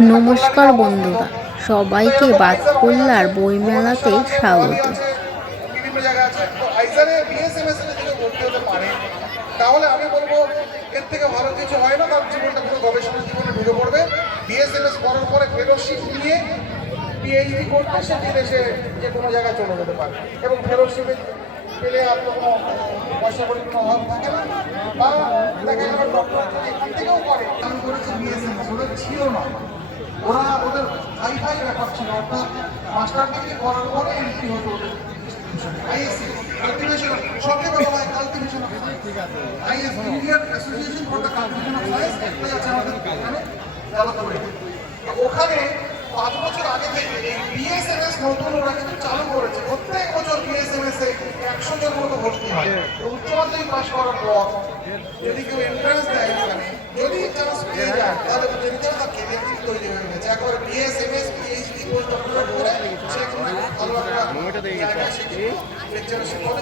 নমস্কার বন্ধুরা, সবাইকে বাতকুল্লার বইমেলাতে স্বাগত। বিভিন্ন জায়গায় আছে তো আইজারে বিএসএমএস এর যদি ভর্তি হতে পারে তাহলে আমি বলবো এর থেকে ভালো কিছু হয় না। তার জীবনটা পুরো গবেষণা জীবনে ঢুকে পড়বে। বিএসএমএস করার পরে ফেলোশিপ নিয়ে পিএইচডি করতে সে বিদেশে যে কোনো জায়গায় চলে যেতে পারে এবং ফেলোশিপে পেলে আর কোনো পয়সা করে কোনো অভাব থাকে না। বা দেখা গেল ডক্টর যদি এখান থেকেও করে আমি করেছি বিএসএমএস ওদের ছিল না, ওরা ওদের হাই ব্যাপার ছিল, অর্থাৎ মাস্টার ডিগ্রি করার পরে এন্ট্রি হতো ওদের আইএসসি কালটিভেশন সবকে বলা হয় cultivation of science. Is Indian association for the cultivation of science একটাই আছে আমাদের এখানে ডেভেলপ করে। ওখানে 5 বছর আগে থেকে এই বিএসএমএস নতুন ওরা কিন্তু চালু করেছে। প্রত্যেক বছর বিএসএমএস এ 100 জন মতো ভর্তি হয়। উচ্চ মাধ্যমিক পাশ করার পর যদি কেউ এন্ট্রান্স দেয় এখানে, যদি চান্স পেয়ে যায় তাহলে যদি তার কেরিয়ার তৈরি হয়ে গেছে। একবারে বিএসএমএস পিএইচডি পোস্ট ডক্টরেট করে সে কোনো ভালো একটা জায়গায় সে লেকচারশিপ করে।